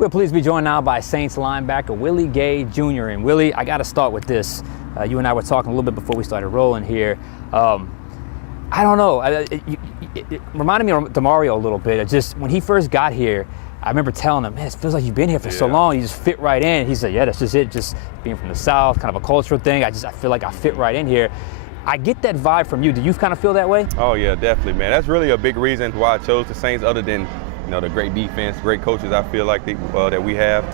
We're pleased to be joined now by Saints linebacker Willie Gay Jr. And Willie, I got to start with this. You and I were talking a little bit before we started rolling here. I don't know. It reminded me of DeMario a little bit. Just when he first got here, I remember telling him, man, it feels like you've been here for so long. You just fit right in. He said, yeah, that's just it. Just being from the South, kind of a cultural thing. I feel like I fit right in here. I get that vibe from you. Do you kind of feel that way? Oh, yeah, definitely, man. That's really a big reason why I chose the Saints, other than the great defense, great coaches I feel like that we have.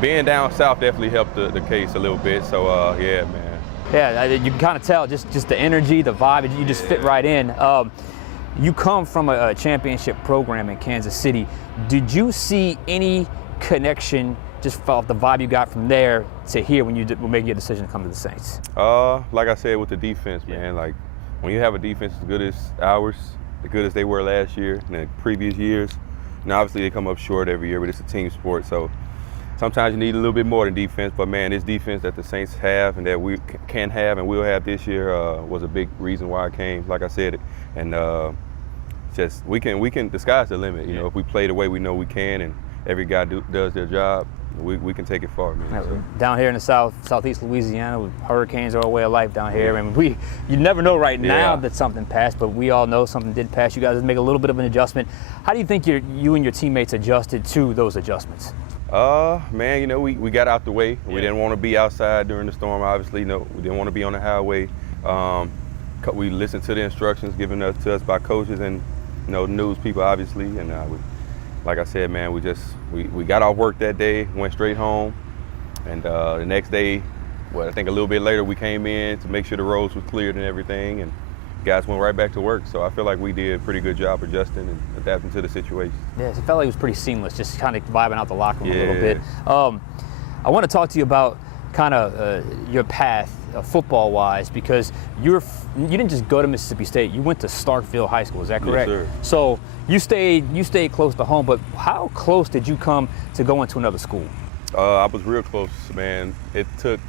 Being down south definitely helped the case a little bit. So, yeah, man. Yeah, you can kind of tell just the energy, the vibe. You just fit right in. You come from a championship program in Kansas City. Did you see any connection, just felt the vibe you got from there to here when you were making your decision to come to the Saints? Like I said, with the defense, man, like when you have a defense as good as ours, as good as they were last year and the previous years, obviously they come up short every year, but it's a team sport. So sometimes you need a little bit more than defense. But man, this defense that the Saints have and that we can have and will have this year was a big reason why I came. Like I said, and just we can the sky's the limit. If we play the way we know we can, and every guy does their job, we can take it far, man. So. Down here in the southeast Louisiana, with hurricanes are a way of life down here. I mean, you never know right now that something passed, but we all know something did pass. You guys make a little bit of an adjustment. How do you think you and your teammates adjusted to those adjustments? Man, we got out the way. We didn't want to be outside during the storm, obviously. No, we didn't want to be on the highway. We listened to the instructions given to us by coaches and news people, obviously, and like I said, man, we got off work that day, went straight home, and the next day, I think a little bit later, we came in to make sure the roads were cleared and everything, and guys went right back to work. So I feel like we did a pretty good job adjusting and adapting to the situation. Yeah, it felt like it was pretty seamless, just kind of vibing out the locker room a little bit. I want to talk to you about kind of your path football-wise, because you didn't just go to Mississippi State. You went to Starkville High School. Is that correct? Yes, sir. So you stayed close to home, but how close did you come to going to another school? I was real close, man. It took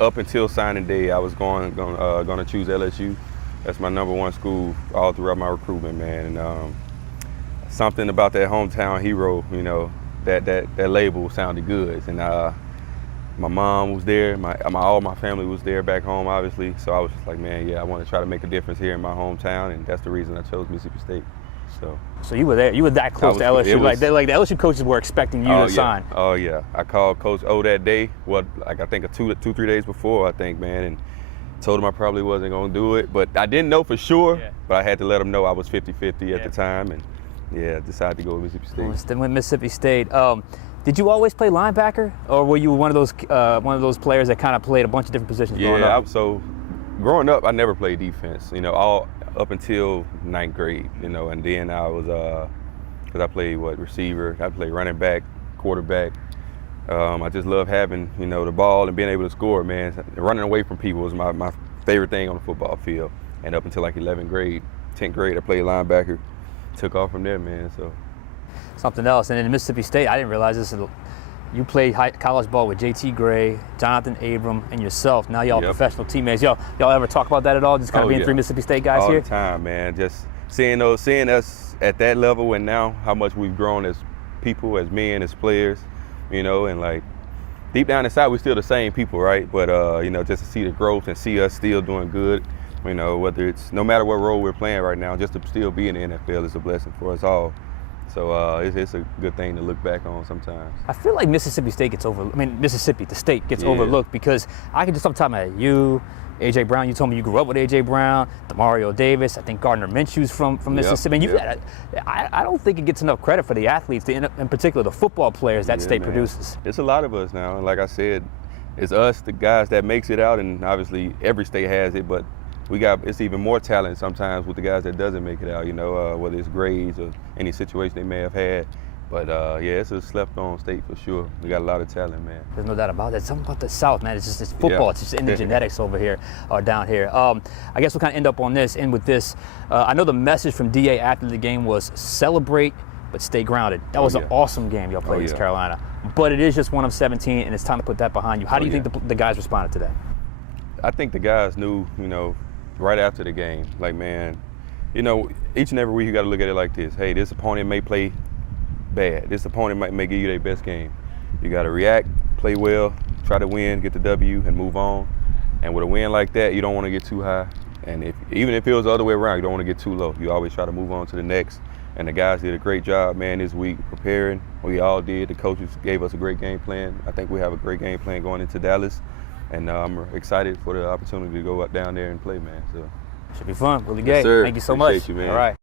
up until signing day. I was going to choose LSU. That's my #1 school all throughout my recruitment, man. And something about that hometown hero, that label sounded good. And my mom was there. All my family was there back home, obviously. So I was just like, man, yeah, I want to try to make a difference here in my hometown, and that's the reason I chose Mississippi State. So you were there. You were that close to LSU. Like the LSU coaches were expecting you to sign. Oh yeah. I called Coach O that day. I think 2-3 days before, I think, man, and told him I probably wasn't going to do it, but I didn't know for sure. Yeah. But I had to let him know I was 50-50 at the time, and decided to go with Mississippi State. Then with Mississippi State. Did you always play linebacker, or were you one of those players that kind of played a bunch of different positions growing up? So growing up, I never played defense. All up until 9th grade. And then I was because I played receiver. I played running back, quarterback. I just love having the ball and being able to score, man. Running away from people was my favorite thing on the football field. And up until like 11th grade, 10th grade, I played linebacker. Took off from there, man. So. Something else. And in Mississippi State, I didn't realize this. You played college ball with J.T. Gray, Jonathan Abram, and yourself. Now y'all professional teammates. Y'all ever talk about that at all? Just kind of being three Mississippi State guys here? All the time, man. Just seeing us at that level, and now how much we've grown as people, as men, as players, and like deep down inside, we're still the same people, right? But just to see the growth and see us still doing good, whether it's no matter what role we're playing right now, just to still be in the NFL is a blessing for us all. So it's a good thing to look back on sometimes. I feel like Mississippi State gets overlooked. Mississippi, the state, gets overlooked because I can just sometimes at you, A.J. Brown. You told me you grew up with A.J. Brown, DeMario Davis. I think Gardner Minshew's from Mississippi. And I don't think it gets enough credit for the athletes, in particular the football players that state produces. It's a lot of us now. And like I said, it's us, the guys that makes it out, and obviously every state has it, but it's even more talent sometimes with the guys that doesn't make it out, whether it's grades or any situation they may have had. But it's a slept-on state for sure. We got a lot of talent, man. There's no doubt about that. Something about the South, man. It's football. It's just in the genetics over here or down here. I guess we'll kind of end with this. I know the message from DA after the game was celebrate but stay grounded. That was an awesome game y'all played against Carolina. But it is just one of 17, and it's time to put that behind you. How do you think the guys responded to that? I think the guys knew, right after the game, like, man, each and every week you got to look at it like this. Hey, this opponent may play bad. This opponent may give you their best game. You got to react, play well, try to win, get the W, and move on. And with a win like that, you don't want to get too high. And even if it was the other way around, you don't want to get too low. You always try to move on to the next. And the guys did a great job, man, this week preparing. We all did. The coaches gave us a great game plan. I think we have a great game plan going into Dallas. And I'm excited for the opportunity to go down there and play, man. So Should be fun. Willie Gay, yes, sir. Thank you so Appreciate much. you, man. All right.